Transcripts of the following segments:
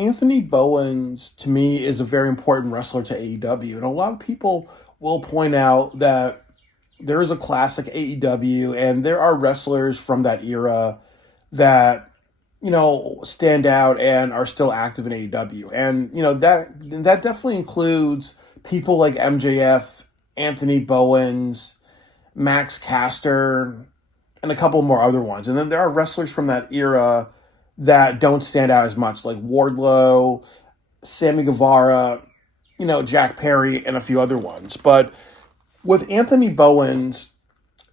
Anthony Bowens, to me, is a very important wrestler to AEW. And a lot of people will point out that there is a classic AEW, and there are wrestlers from that era that, stand out and are still active in AEW. And, that definitely includes people like MJF, Anthony Bowens, Max Caster, and a couple more other ones. And then there are wrestlers from that era that don't stand out as much, like Wardlow, Sammy Guevara, Jack Perry, and a few other ones. But with Anthony Bowens,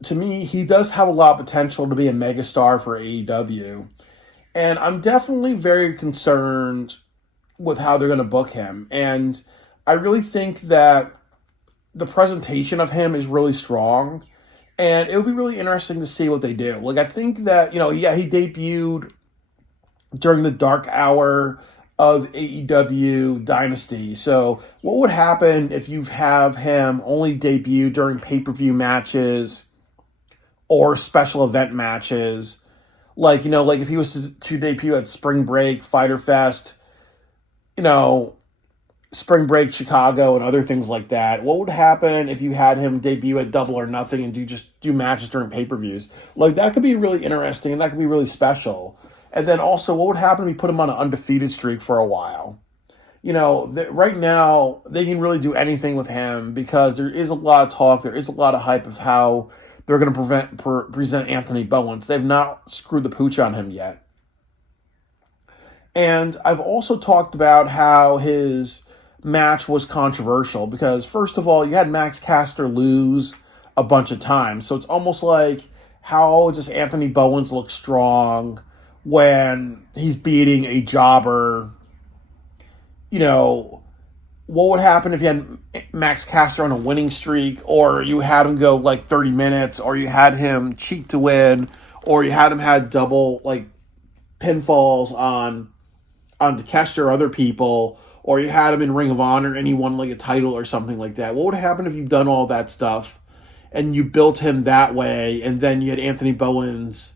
to me, he does have a lot of potential to be a megastar for AEW. And I'm definitely very concerned with how they're going to book him. And I really think that the presentation of him is really strong. And it would be really interesting to see what they do. Like, I think that, yeah, he debuted during the dark hour of AEW Dynasty. So what would happen if you have him only debut during pay-per-view matches or special event matches? Like, like if he was to debut at Spring Break, Fyter Fest, Spring Break Chicago and other things like that. What would happen if you had him debut at Double or Nothing and do matches during pay-per-views? Like, that could be really interesting, and that could be really special. And then also, what would happen if we put him on an undefeated streak for a while? Right now, they can really do anything with him because there is a lot of talk, there is a lot of hype of how they're going to present Anthony Bowens. They've not screwed the pooch on him yet. And I've also talked about how his match was controversial because, first of all, you had Max Caster lose a bunch of times. So it's almost like, how does Anthony Bowens look strong when he's beating a jobber? What would happen if you had Max Caster on a winning streak, or you had him go like 30 minutes, or you had him cheat to win, or you had him had double like pinfalls on Takeshita or other people, or you had him in Ring of Honor and he won like a title or something like that? What would happen if you've done all that stuff and you built him that way, and then you had Anthony Bowens,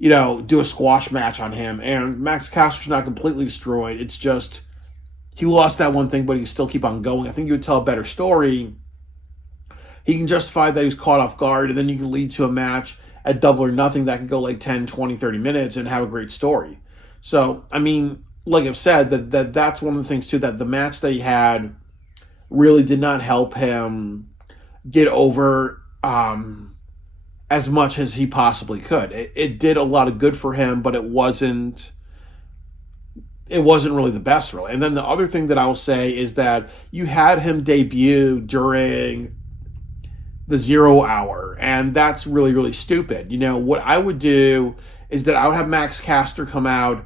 do a squash match on him, and Max Caster's not completely destroyed. It's just he lost that one thing, but he can still keep on going. I think you would tell a better story. He can justify that he was caught off guard, and then you can lead to a match at Double or Nothing that can go like 10, 20, 30 minutes and have a great story. So, I mean, like I've said, that's one of the things, too, that the match that he had really did not help him get over as much as he possibly could. It did a lot of good for him, but it wasn't really the best, really. And then the other thing that I will say is that you had him debut during the 0 hour, and that's really, really stupid. What I would do is that I would have Max Caster come out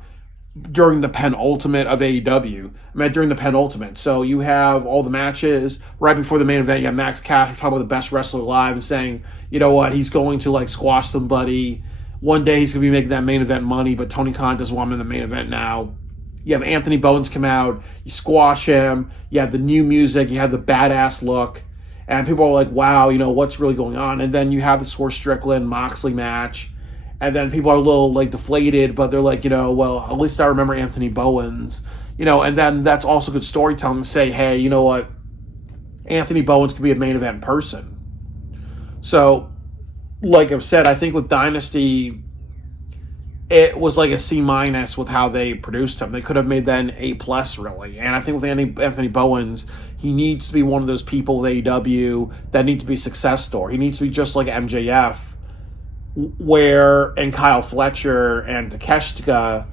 during the penultimate of AEW. During the penultimate. So you have all the matches right before the main event. You have Max Caster talking about the best wrestler alive and saying, you know what, he's going to like squash somebody. One day he's going to be making that main event money, but Tony Khan doesn't want him in the main event now. You have Anthony Bowens come out, you squash him, you have the new music, you have the badass look, and people are like, wow, what's really going on? And then you have the Swerve Strickland Moxley match, and then people are a little like deflated, but they're like, well, at least I remember Anthony Bowens, and then that's also good storytelling to say, hey, you know what, Anthony Bowens could be a main event person. So, like I've said, I think with Dynasty, it was like a C- with how they produced him. They could have made that an A+, really. And I think with Anthony Bowens, he needs to be one of those people with AEW that needs to be a success story. He needs to be just like MJF, and Kyle Fletcher and Takeshita,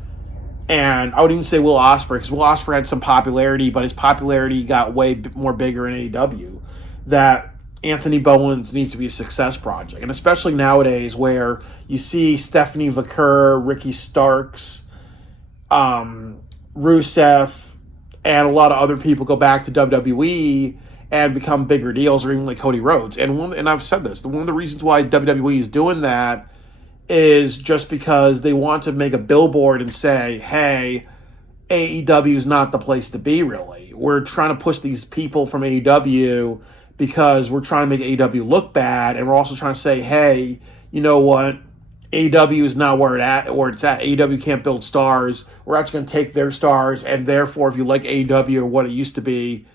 and I would even say Will Ospreay, because Will Ospreay had some popularity, but his popularity got way more bigger in AEW. That Anthony Bowens needs to be a success project, and especially nowadays where you see Stephanie Vaquer, Ricky Starks, Rusev, and a lot of other people go back to WWE and become bigger deals, or even like Cody Rhodes. And I've said this, one of the reasons why WWE is doing that is just because they want to make a billboard and say, hey, AEW is not the place to be, really. We're trying to push these people from AEW because we're trying to make AEW look bad, and we're also trying to say, hey, you know what? AEW is not where it's at. AEW can't build stars. We're actually going to take their stars, and therefore, if you like AEW or what it used to be,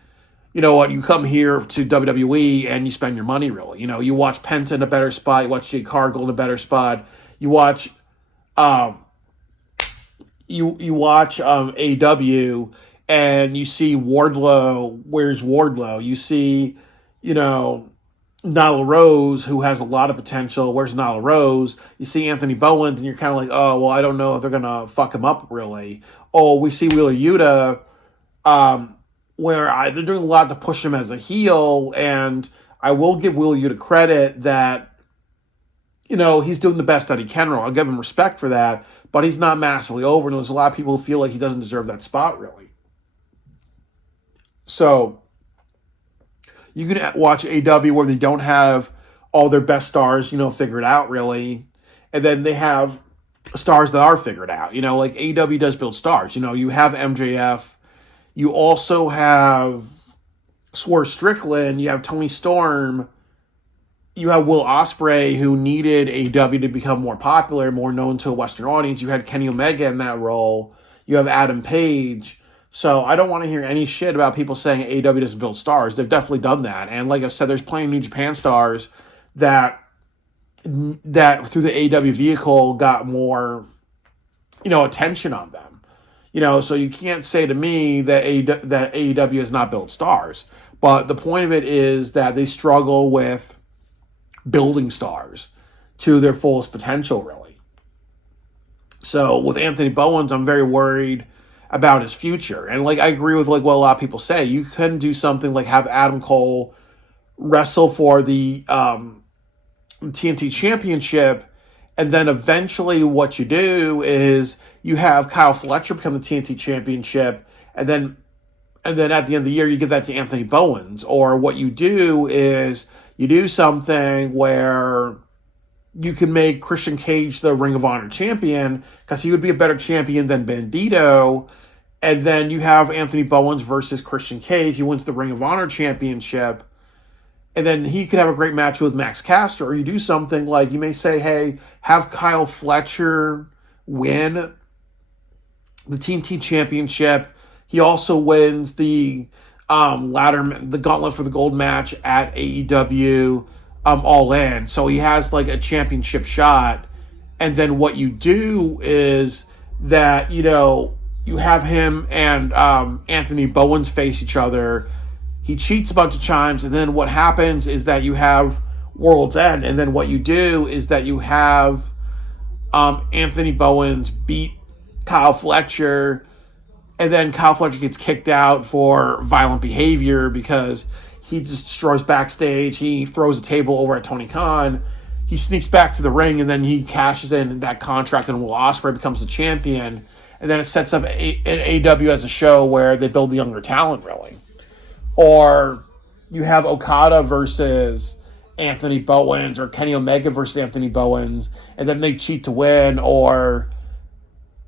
you know what? You come here to WWE and you spend your money. Really, you watch Penta in a better spot. You watch Jade Cargill in a better spot. You watch, you watch AEW and you see Wardlow. Where's Wardlow? You see, you know, Nyla Rose, who has a lot of potential. Where's Nyla Rose? You see Anthony Bowens, and you're kind of like, oh, well, I don't know if they're going to fuck him up, really. Oh, we see Wheeler Yuta, where they're doing a lot to push him as a heel, and I will give Wheeler Yuta credit that, he's doing the best that he can. I'll give him respect for that, but he's not massively over, and there's a lot of people who feel like he doesn't deserve that spot, really. So you can watch AEW where they don't have all their best stars, figured out, really. And then they have stars that are figured out. Like AEW does build stars. You have MJF. You also have Swerve Strickland. You have Tony Storm. You have Will Ospreay, who needed AEW to become more popular, more known to a Western audience. You had Kenny Omega in that role. You have Adam Page. So I don't want to hear any shit about people saying AEW doesn't build stars. They've definitely done that. And like I said, there's plenty of New Japan stars that through the AEW vehicle got more, attention on them. So you can't say to me that AEW has not built stars. But the point of it is that they struggle with building stars to their fullest potential, really. So with Anthony Bowens, I'm very worried about his future. And I agree with what a lot of people say. You couldn't do something like have Adam Cole wrestle for the TNT Championship, and then eventually what you do is you have Kyle Fletcher become the TNT Championship, and then at the end of the year you give that to Anthony Bowens. Or what you do is you do something where you can make Christian Cage the Ring of Honor champion, because he would be a better champion than Bandito. And then you have Anthony Bowens versus Christian Cage. He wins the Ring of Honor championship. And then he could have a great match with Max Caster. Or you do something like, you may say, hey, have Kyle Fletcher win the TNT championship. He also wins the gauntlet for the gold match at AEW All In. So he has a championship shot. And then what you do is that, you have him and Anthony Bowens face each other. He cheats a bunch of times, and then what happens is that you have World's End, and then what you do is that you have Anthony Bowens beat Kyle Fletcher, and then Kyle Fletcher gets kicked out for violent behavior because he just destroys backstage. He throws a table over at Tony Khan. He sneaks back to the ring, and then he cashes in that contract, and Will Ospreay becomes the champion. And then it sets up an AEW as a show where they build the younger talent, really. Or you have Okada versus Anthony Bowens, or Kenny Omega versus Anthony Bowens, and then they cheat to win. Or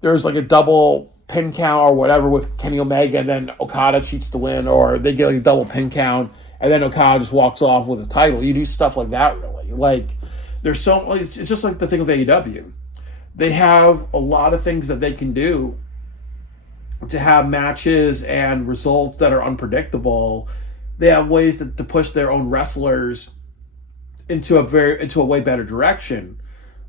there's a double pin count or whatever with Kenny Omega, and then Okada cheats to win. Or they get a double pin count, and then Okada just walks off with a title. You do stuff like that, really. There's it's just like the thing with AEW. They have a lot of things that they can do to have matches and results that are unpredictable. They have ways to push their own wrestlers into a way better direction.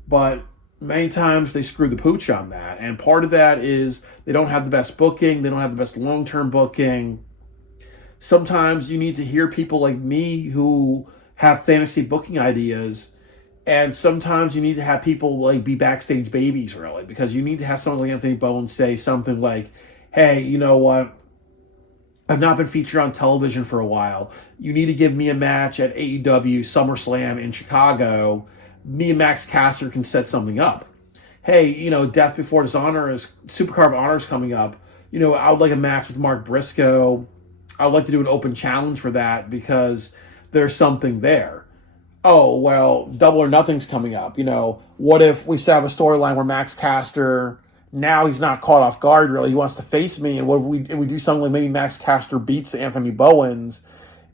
But many times they screw the pooch on that. And part of that is they don't have the best booking. They don't have the best long-term booking. Sometimes you need to hear people like me who have fantasy booking ideas. And sometimes you need to have people be backstage babies, really, because you need to have someone like Anthony Bowens say something like, hey, you know what? I've not been featured on television for a while. You need to give me a match at AEW SummerSlam in Chicago. Me and Max Caster can set something up. Hey, Death Before Dishonor Supercard of Honor is coming up. I would like a match with Mark Briscoe. I would like to do an open challenge for that because there's something there. Oh, well, Double or Nothing's coming up. What if we set up a storyline where Max Caster, now he's not caught off guard, really. He wants to face me. And what if we do something like maybe Max Caster beats Anthony Bowens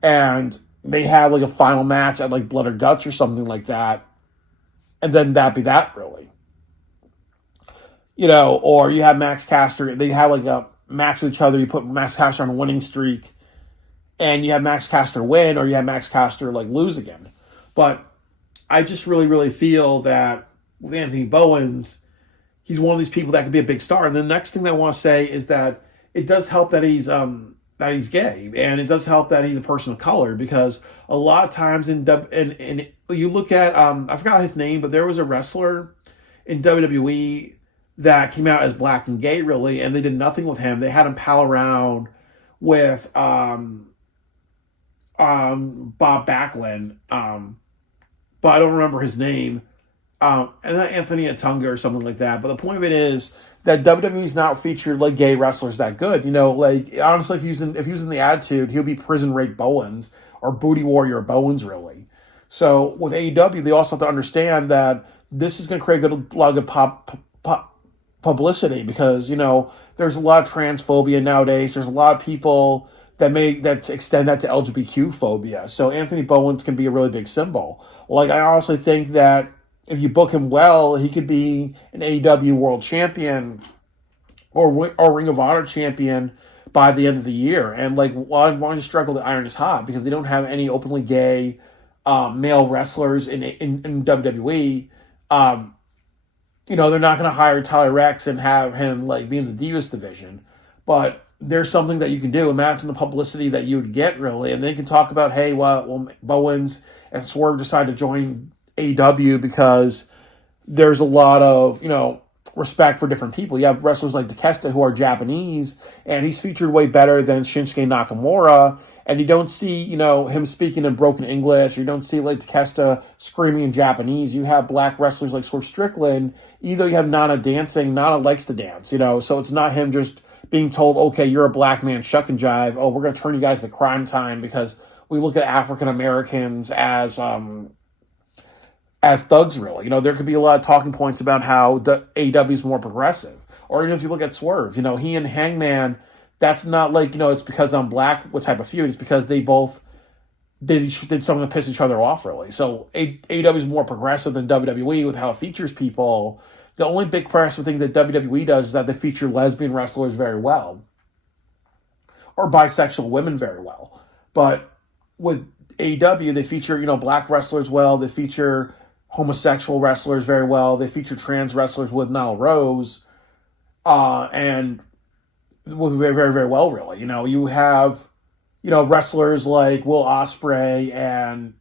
and they have a final match at Blood or Guts or something like that. And then that'd be that, really. or you have Max Caster. They have like a match with each other. You put Max Caster on a winning streak, and you have Max Caster win, or you have Max Caster like lose again. But I just really, really feel that with Anthony Bowens, he's one of these people that could be a big star. And the next thing that I want to say is that it does help that he's gay, and it does help that he's a person of color, because a lot of times in you look at I forgot his name, but there was a wrestler in WWE that came out as black and gay, really, and they did nothing with him. They had him pal around with Bob Backlund, but I don't remember his name. And then Anthony Atunga or something like that. But the point of it is that WWE's not featured like gay wrestlers that good. Like honestly, if he was in the Attitude, he'll be Prison Rape Bowens or Booty Warrior Bowens, really. So with AEW, they also have to understand that this is going to create a lot of good publicity, because there's a lot of transphobia nowadays. There's a lot of people that extend that to LGBTQ phobia. So Anthony Bowens can be a really big symbol. Like I honestly think that if you book him well, he could be an AEW World Champion or Ring of Honor Champion by the end of the year. And like, why to struggle the iron is hot? Because they don't have any openly gay male wrestlers in WWE. They're not going to hire Tyler Rex and have him like be in the Divas division. But there's something that you can do. Imagine the publicity that you would get, really. And they can talk about, hey, well Bowens and Swerve decided to join AEW because there's a lot of, respect for different people. You have wrestlers like Takeshita who are Japanese, and he's featured way better than Shinsuke Nakamura, and you don't see, him speaking in broken English. You don't see like Takeshita screaming in Japanese. You have black wrestlers like Swerve Strickland. Either you have Nana dancing. Nana likes to dance, so it's not him just being told, okay, you're a black man, shuck and jive. Oh, we're going to turn you guys to crime time because we look at African Americans as thugs, really. There could be a lot of talking points about how AEW is more progressive. Or even if you look at Swerve, he and Hangman, that's not like, it's because I'm black, what type of feud. It's because they both did something to piss each other off, really. So AEW is more progressive than WWE with how it features people. The only big progressive thing that WWE does is that they feature lesbian wrestlers very well. Or bisexual women very well. But with AEW, they feature, black wrestlers well. They feature homosexual wrestlers very well. They feature trans wrestlers with Nyla Rose, and with very, very, very well, really. You have, wrestlers like Will Ospreay and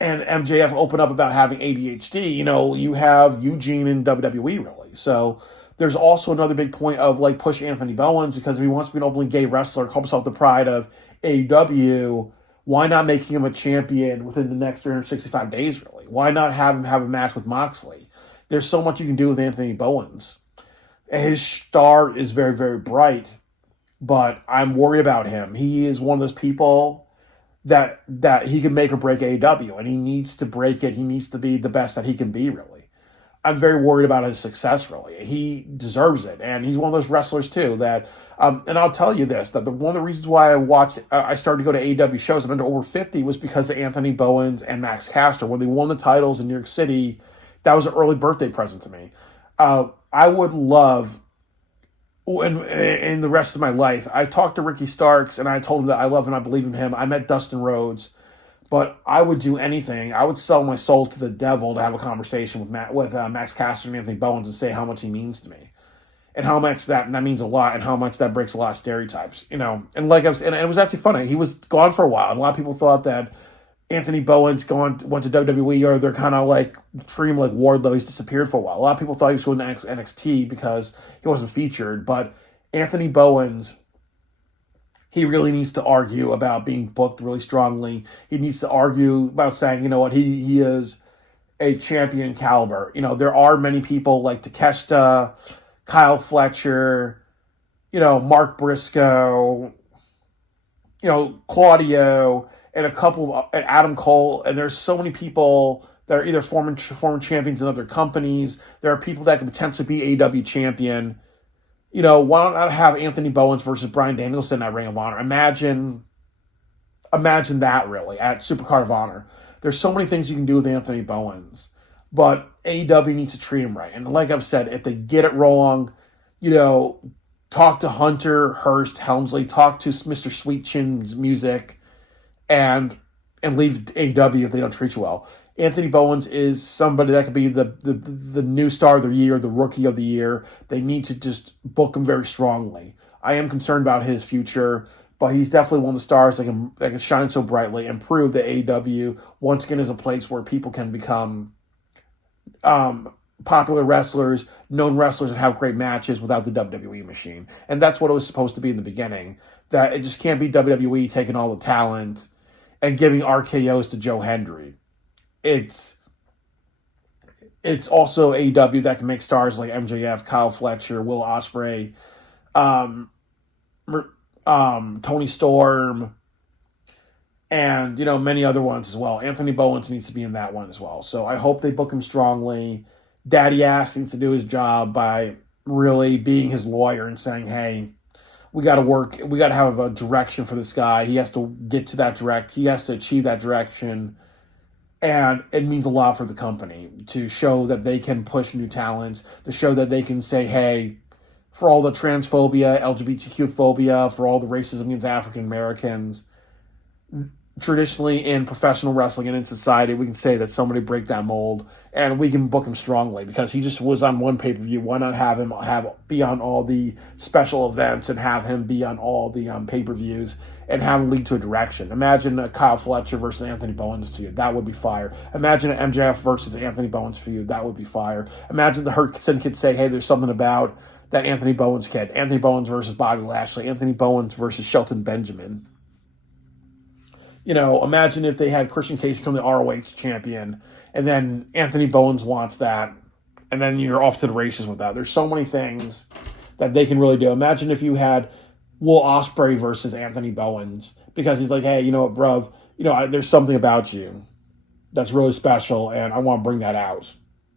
MJF open up about having ADHD. You have Eugene in WWE, really. So there's also another big point of like push Anthony Bowens, because if he wants to be an openly gay wrestler, call himself the pride of AEW, why not making him a champion within the next 365 days, really? Why not have him have a match with Moxley? There's so much you can do with Anthony Bowens. His star is very, very bright, but I'm worried about him. He is one of those people that he can make or break AEW, and he needs to break it. He needs to be the best that he can be, really. I'm very worried about his success, really. He deserves it, and he's one of those wrestlers, too, that, and I'll tell you this, that one of the reasons why I started to go to AEW shows, I've been to over 50, was because of Anthony Bowens and Max Caster. When they won the titles in New York City, that was an early birthday present to me. I would love, in the rest of my life, I talked to Ricky Starks, and I told him that I love and I believe in him. I met Dustin Rhodes. But I would do anything. I would sell my soul to the devil to have a conversation with Max Caster and Anthony Bowens and say how much he means to me, and how much that means a lot, and how much that breaks a lot of stereotypes. And like and it was actually funny. He was gone for a while, and a lot of people thought that Anthony Bowens went to WWE, or they're kind of like treating him like Wardlow. He's disappeared for a while. A lot of people thought he was going to NXT because he wasn't featured, but Anthony Bowens, he really needs to argue about being booked really strongly. He needs to argue about saying, he is a champion caliber. There are many people like Takeshita, Kyle Fletcher, Mark Briscoe, Claudio, and a couple of Adam Cole. And there's so many people that are either former champions in other companies. There are people that could potentially be AEW champion. Why not have Anthony Bowens versus Bryan Danielson at Ring of Honor? Imagine that, really, at Supercard of Honor. There's so many things you can do with Anthony Bowens. But AEW needs to treat him right. And like I've said, if they get it wrong, you know, talk to Hunter, Hurst, Helmsley, talk to Mr. Sweet Chin's music, and leave AEW if they don't treat you well. Anthony Bowens is somebody that could be the new star of the year, the rookie of the year. They need to just book him very strongly. I am concerned about his future, but he's definitely one of the stars that can shine so brightly and prove that AEW once again is a place where people can become popular wrestlers, known wrestlers, and have great matches without the WWE machine. And that's what it was supposed to be in the beginning. That it just can't be WWE taking all the talent and giving RKOs to Joe Hendry. It's also AEW that can make stars like MJF, Kyle Fletcher, Will Ospreay, Tony Storm, and many other ones as well. Anthony Bowens needs to be in that one as well. So I hope they book him strongly. Daddy Ass needs to do his job by really being his lawyer and saying, hey, we got to have a direction for this guy. He has to get to that he has to achieve that direction. And it means a lot for the company to show that they can push new talents, to show that they can say, hey, for all the transphobia, LGBTQ phobia, for all the racism against African Americans, traditionally in professional wrestling and in society, we can say that somebody break that mold, and we can book him strongly because he just was on one pay-per-view. Why not have him be on all the special events and have him be on all the pay-per-views and have him lead to a direction? Imagine a Kyle Fletcher versus Anthony Bowens feud. That would be fire. Imagine an MJF versus Anthony Bowens feud. That would be fire. Imagine the Hurt Syndicate say, hey, there's something about that Anthony Bowens kid. Anthony Bowens versus Bobby Lashley. Anthony Bowens versus Shelton Benjamin. Imagine if they had Christian Cage become the ROH champion, and then Anthony Bowens wants that, and then you're off to the races with that. There's so many things that they can really do. Imagine if you had Will Ospreay versus Anthony Bowens, because he's like, hey, you know what, bruv, there's something about you that's really special, and I want to bring that out.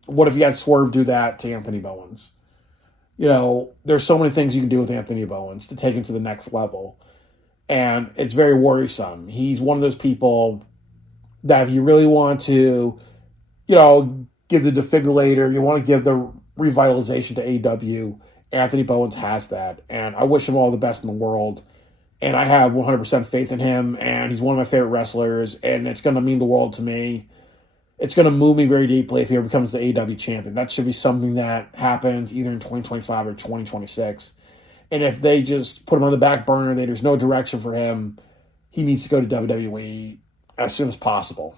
What if you had Swerve do that to Anthony Bowens? There's so many things you can do with Anthony Bowens to take him to the next level. And it's very worrisome. He's one of those people that if you really want to, give the defibrillator, you want to give the revitalization to AEW, Anthony Bowens has that. And I wish him all the best in the world. And I have 100% faith in him. And he's one of my favorite wrestlers. And it's going to mean the world to me. It's going to move me very deeply if he ever becomes the AEW champion. That should be something that happens either in 2025 or 2026. And if they just put him on the back burner, there's no direction for him, he needs to go to WWE as soon as possible.